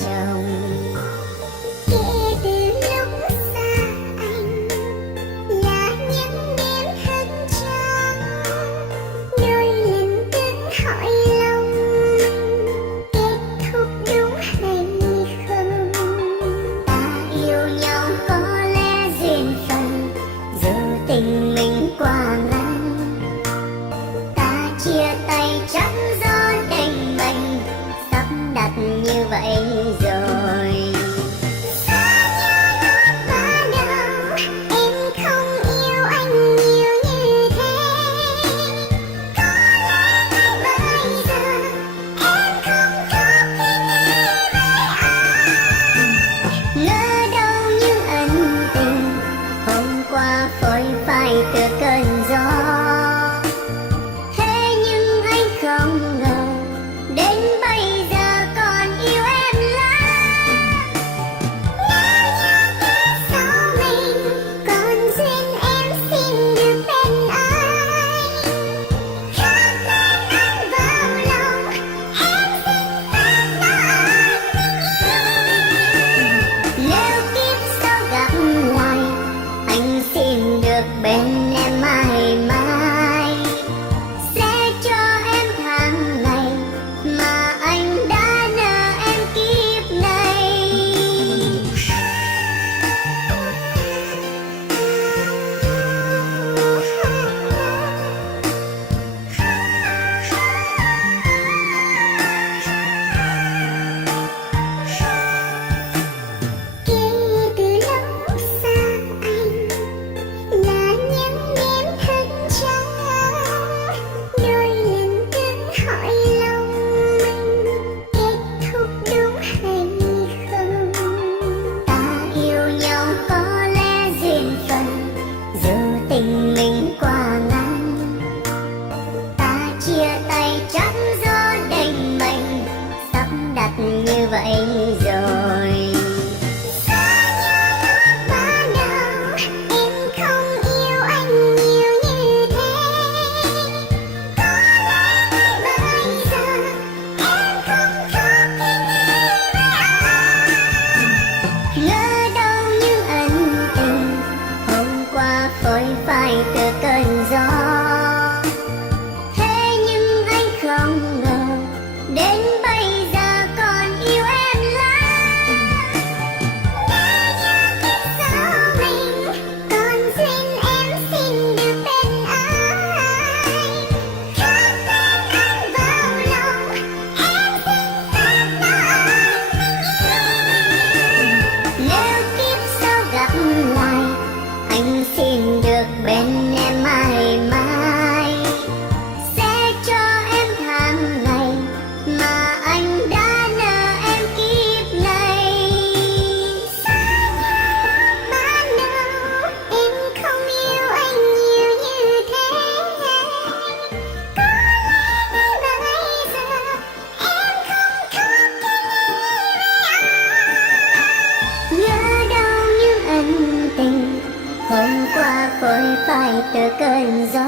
chồng. Kể từ lúc xa anh là những đêm thức trắng, đôi lần tự hỏi lòng kết thúc đúng hay không. Ta yêu nhau có lẽ duyên phận, dù tình mình quá ngắn. Ta chia tay chắc do tình mình sắp đặt như vậy rồi. Xa nhau lúc ban đầu em không yêu anh nhiều như thế. Có lẽ ngay bây giờ em không khóc khi nghĩ về anh. Ngỡ đâu những ân tình hôm qua phôi phai từ cơn gió. Thế nhưng anh không ngờ đến bây giờ còn yêu em lắm. Nếu như kiếp sau mình còn duyên em xin được bên anh. Khắc tên anh vào lòng em xin phép nói tình yêu. Nếu kiếp sau gặp lại anh xin được bên em mãi mãi, sẽ cho em tháng ngày mà anh đã nợ em kiếp này. Kể từ lúc xa anh là những đêm thức trắng, đôi lần tự hỏi lòng mình kết thúc đúng hay không. Ta yêu nhau có lẽ duyên phận, dù tình mình quá ngắn. Ta chia tay chắc do định mệnh sắp đặt như vậy rồi. Xa nhau lúc ban đầu em không yêu anh nhiều như thế. Có lẽ ngay bây giờ em không khóc khi nghĩ về anh. Ngỡ đâu những ân tình hôm qua phôi phai từ cơn gió. Thế nhưng anh không ngờ đến bây giờ còn yêu em lắm. Nếu như kiếp sau mình còn duyên em xin được bên anh. Khắc tên anh vào lòng em xin phép nói tình yêu. Nếu kiếp sau gặp lại anh xin được bên em mãi mãi, sẽ cho em tháng ngày mà anh đã nợ em kiếp này. Xa nhau lúc ban đầu em không yêu anh nhiều như thế. Có lẽ ngay bây giờ em không khóc khi nghĩ về anh. Nhớ đâu những ân tình hôm qua phôi phai từ cơn gió.